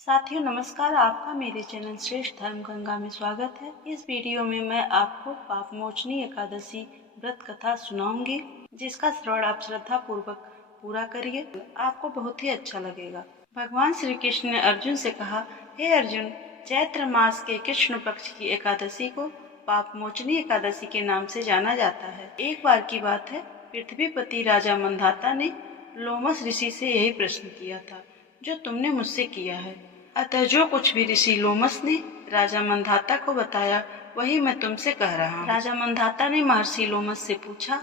साथियों नमस्कार, आपका मेरे चैनल श्रेष्ठ धर्म गंगा में स्वागत है। इस वीडियो में मैं आपको पाप मोचनी एकादशी व्रत कथा सुनाऊंगी, जिसका श्रवण आप श्रद्धा पूर्वक पूरा करिए, आपको बहुत ही अच्छा लगेगा। भगवान श्री कृष्ण ने अर्जुन से कहा, हे अर्जुन, चैत्र मास के कृष्ण पक्ष की एकादशी को पाप मोचनी एकादशी के नाम से जाना जाता है। एक बार की बात है, पृथ्वीपति राजा मंधाता ने लोमस ऋषि से यही प्रश्न किया था जो तुमने मुझसे किया है। अतः जो कुछ भी ऋषि लोमस ने राजा मंधाता को बताया वही मैं तुमसे कह रहा हूँ। राजा मंधाता ने महर्षि लोमस से पूछा,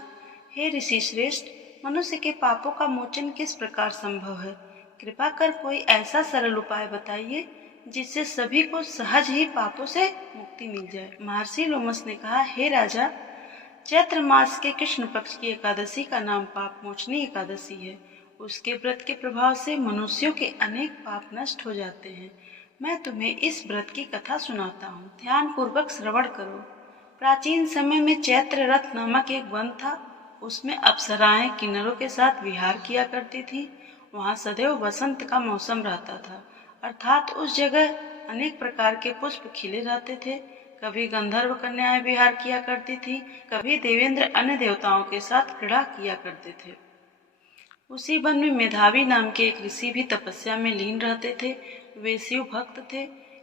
हे ऋषि श्रेष्ठ, मनुष्य के पापों का मोचन किस प्रकार संभव है? कृपा कर कोई ऐसा सरल उपाय बताइए जिससे सभी को सहज ही पापों से मुक्ति मिल जाए। महर्षि लोमस ने कहा, हे राजा, चैत्र मास के कृष्ण पक्ष की एकादशी का नाम पाप मोचनी एकादशी है। उसके व्रत के प्रभाव से मनुष्यों के अनेक पाप नष्ट हो जाते हैं। मैं तुम्हें इस व्रत की कथा सुनाता हूँ, ध्यान पूर्वक श्रवण करो। प्राचीन समय में चैत्र रथ नामक एक वन था। उसमें अप्सराएं किन्नरों के साथ विहार किया करती थी। वहाँ सदैव बसंत का मौसम रहता था, अर्थात उस जगह अनेक प्रकार के पुष्प खिले रहते थे। कभी गंधर्व कन्याएं विहार किया करती थी, कभी देवेंद्र अन्य देवताओं के साथ क्रीड़ा किया करते थे। उसी वन में मेधावी नाम के एक ऋषि भी तपस्या में लीन रहते थे। वे शिव भक्त थे।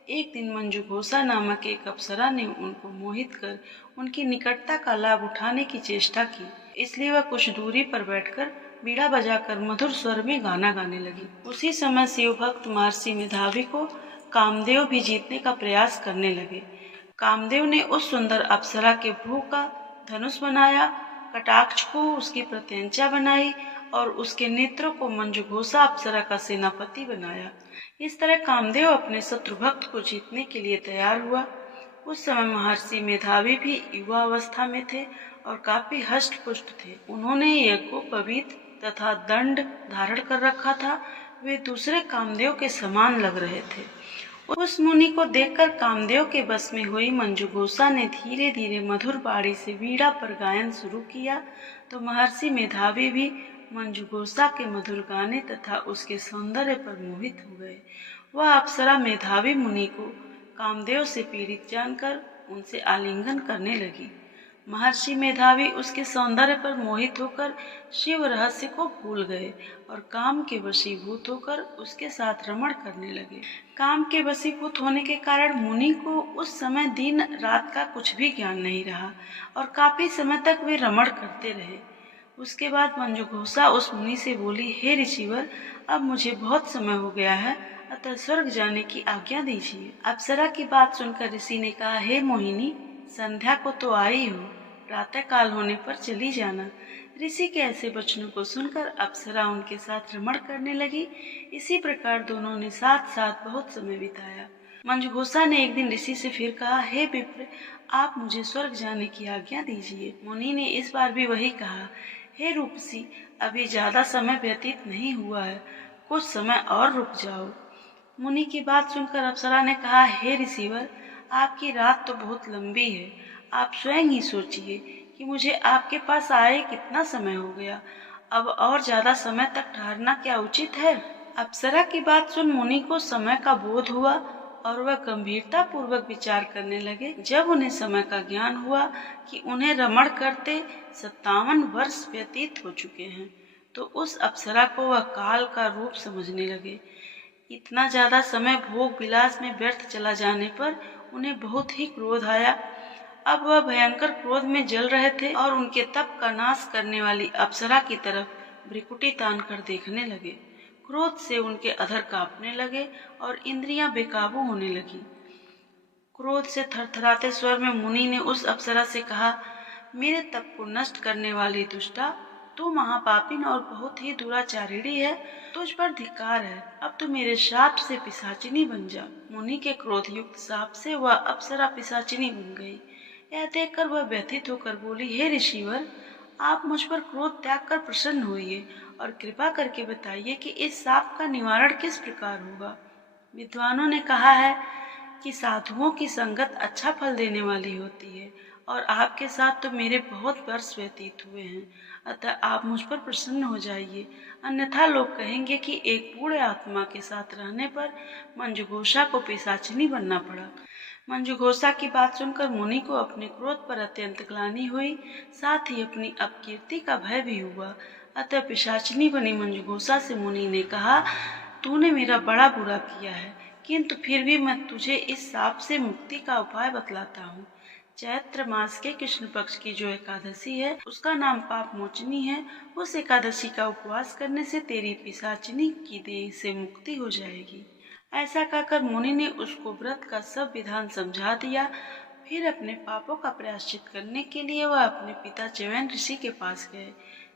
एक दिन मंजुघोषा नामक एक अप्सरा ने उनको मोहित कर उनकी निकटता का लाभ उठाने की चेष्टा की, इसलिए वह कुछ दूरी पर बैठकर बीड़ा बजाकर मधुर स्वर में गाना गाने लगी। उसी समय शिव भक्त महर्षि मेधावी को कामदेव भी जीतने का प्रयास करने लगे। कामदेव ने उस सुंदर अप्सरा के भ्रू का धनुष बनाया, कटाक्ष को उसकी प्रत्यंचा बनाई और उसके नेत्रों को मंजुघोषा अप्सरा का सेनापति बनाया। इस तरह कामदेव अपने शत्रु भक्त को जीतने के लिए तैयार हुआ। उस समय महर्षि मेधावी भी युवा अवस्था में थे और काफी हष्ट पुष्ट थे। उन्होंने यज्ञोपवीत तथा दंड धारण कर रखा था। वे दूसरे कामदेव के समान लग रहे थे। उस मुनि को देखकर कामदेव के बस में हुई मंजुघोषा ने धीरे धीरे मधुर बाणी से वीणा पर गायन शुरू किया, तो महर्षि मेधावी भी मंजुघोषा के मधुर गाने तथा उसके सौंदर्य पर मोहित हो गए। वह अप्सरा मेधावी मुनि को कामदेव से पीड़ित जानकर उनसे आलिंगन करने लगी। महर्षि मेधावी उसके सौंदर्य पर मोहित होकर शिव रहस्य को भूल गए और काम के वशीभूत होकर उसके साथ रमण करने लगे। काम के वशीभूत होने के कारण मुनि को उस समय दिन रात का कुछ भी ज्ञान नहीं रहा और काफी समय तक वे रमण करते रहे। उसके बाद मंजुघोषा उस मुनि से बोली, हे ऋषिवर, अब मुझे बहुत समय हो गया है, अतः स्वर्ग जाने की आज्ञा दीजिए। अप्सरा की बात सुनकर ऋषि ने कहा, हे मोहिनी, संध्या को तो आई हो, प्रातः काल होने पर चली जाना। ऋषि के ऐसे वचनों को सुनकर अप्सरा उनके साथ रमण करने लगी। इसी प्रकार दोनों ने साथ साथ बहुत समय बिताया। मंजुघोषा ने एक दिन ऋषि से फिर कहा, हे विप्र, आप मुझे स्वर्ग जाने की आज्ञा दीजिए। मुनि ने इस बार भी वही कहा, हे रूपसी, अभी ज्यादा समय व्यतीत नहीं हुआ है, कुछ समय और रुक जाओ। मुनि की बात सुनकर अप्सरा ने कहा, हे ऋषिवर, आपकी रात तो बहुत लंबी है, आप स्वयं ही सोचिए कि मुझे आपके पास आए कितना समय हो गया, अब और ज्यादा समय तक ठहरना क्या उचित है? अप्सरा की बात सुन मुनि को समय का बोध हुआ और वह गंभीरता पूर्वक विचार करने लगे। जब उन्हें समय का ज्ञान हुआ कि उन्हें रमण करते 57 वर्ष व्यतीत हो चुके हैं, तो उस अप्सरा को वह काल का रूप समझने लगे। इतना ज्यादा समय भोग विलास में व्यर्थ चला जाने पर उन्हें बहुत ही क्रोध आया। अब वह भयंकर क्रोध में जल रहे थे और उनके तप का नाश करने वाली अप्सरा की तरफ भ्रिकुटी तान कर देखने लगे। क्रोध से उनके अधर कांपने लगे और इंद्रियां बेकाबू होने लगी। क्रोध से थरथराते स्वर में मुनि ने उस अप्सरा से कहा, मेरे तप को नष्ट करने वाली दुष्टा, तू महापापिन और बहुत ही दुराचारिणी है, तुझ पर धिक्कार है, अब तू मेरे शाप से पिशाचिनी बन जा। मुनि के क्रोध युक्त शाप से वह अप्सरा पिशाचिनी बन गई। यह देखकर वह व्यथित होकर बोली, हे ऋषिवर, आप मुझ पर क्रोध त्याग कर प्रसन्न होइए और कृपा करके बताइए कि इस शाप का निवारण किस प्रकार होगा। विद्वानों ने कहा है कि साधुओं की संगत अच्छा फल देने वाली होती है और आपके साथ तो मेरे बहुत वर्ष व्यतीत हुए हैं, अतः आप मुझ पर प्रसन्न हो जाइए, अन्यथा लोग कहेंगे कि एक बूढ़े आत्मा के साथ रहने पर मंजुघोषा को पिशाचिनी बनना पड़ा। मंजुघोषा की बात सुनकर मुनि को अपने क्रोध पर अत्यंत ग्लानि हुई, साथ ही अपनी अपकीर्ति का भय भी हुआ। अतः पिशाचिनी बनी मंजुघोषा से मुनि ने कहा, तूने मेरा बड़ा बुरा किया है, किंतु फिर भी मैं तुझे इस शाप से मुक्ति का उपाय बतलाता हूँ। चैत्र मास के कृष्ण पक्ष की जो एकादशी है, उसका नाम पाप मोचनी है। उस एकादशी का उपवास करने से तेरी पिशाचिनी की देह से मुक्ति हो जाएगी। ऐसा कहकर मुनि ने उसको व्रत का सब विधान समझा दिया। फिर अपने पापों का प्रायश्चित करने के लिए वह अपने पिता च्यवन ऋषि के पास गए।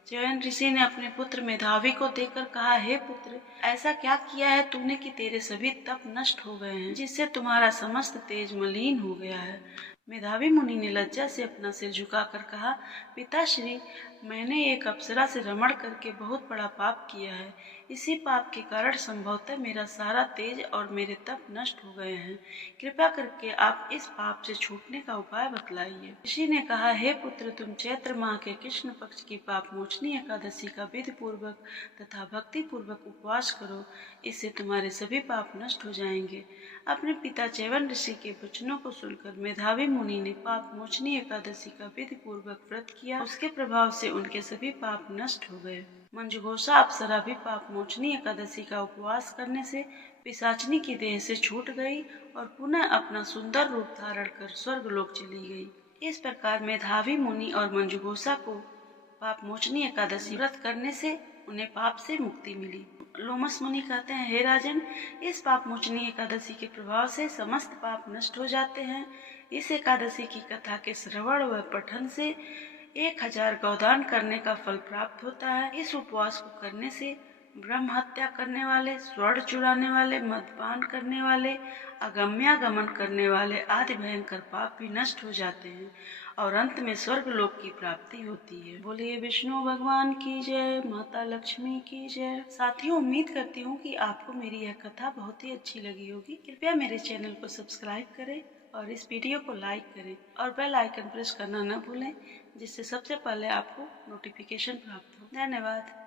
च्यवन ऋषि ने अपने पुत्र मेधावी को देखकर कहा, हे पुत्र, ऐसा क्या किया है तूने कि तेरे सभी तप नष्ट हो गए हैं, जिससे तुम्हारा समस्त तेज मलिन हो गया है। मेधावी मुनि ने लज्जा से अपना सिर झुकाकर कहा, पिताश्री, मैंने एक अप्सरा से रमण करके बहुत बड़ा पाप किया है। इसी पाप के कारण संभवतः मेरा सारा तेज और मेरे तप नष्ट हो गए हैं। कृपया करके आप इस पाप से छूटने का उपाय बतलाइए। ऋषि ने कहा, हे पुत्र, तुम चैत्र माह के कृष्ण पक्ष की पाप मोचनी एकादशी का विधि पूर्वक तथा भक्ति पूर्वक उपवास करो, इससे तुम्हारे सभी पाप नष्ट हो जाएंगे। अपने पिता च्यवन ऋषि के वचनों को सुनकर मेधावी मुनि ने पाप मोचनी एकादशी का विधि पूर्वक व्रत किया। उसके प्रभाव से उनके सभी पाप नष्ट हो गए। मंजुघोषा अप्सरा भी पाप मोचनी एकादशी का उपवास करने से पिशाचिनी की देह से छूट गई और पुनः अपना सुंदर रूप धारण कर स्वर्गलोक चली गई। इस प्रकार मेधावी मुनि और मंजुघोषा को पाप मोचनी एकादशी व्रत करने से उन्हें पाप से मुक्ति मिली। लोमस मुनि कहते हैं, हे राजन, इस पाप मोचनी एकादशी के प्रभाव से समस्त पाप नष्ट हो जाते हैं। इस एकादशी की कथा के श्रवण व पठन से 1000 गौदान करने का फल प्राप्त होता है। इस उपवास को करने से ब्रह्म हत्या करने वाले, स्वर्ण चुराने वाले, मदपान करने वाले, अगम्यागमन करने वाले आदि भयंकर पाप भी नष्ट हो जाते हैं और अंत में स्वर्ग लोक की प्राप्ति होती है। बोलिए विष्णु भगवान की जय, माता लक्ष्मी की जय। साथियों, उम्मीद करती हूँ कि आपको मेरी यह कथा बहुत ही अच्छी लगी होगी। कृपया मेरे चैनल को सब्सक्राइब करें और इस वीडियो को लाइक करें और बेल आइकन प्रेस करना न भूलें, जिससे सबसे पहले आपको नोटिफिकेशन प्राप्त हो। धन्यवाद।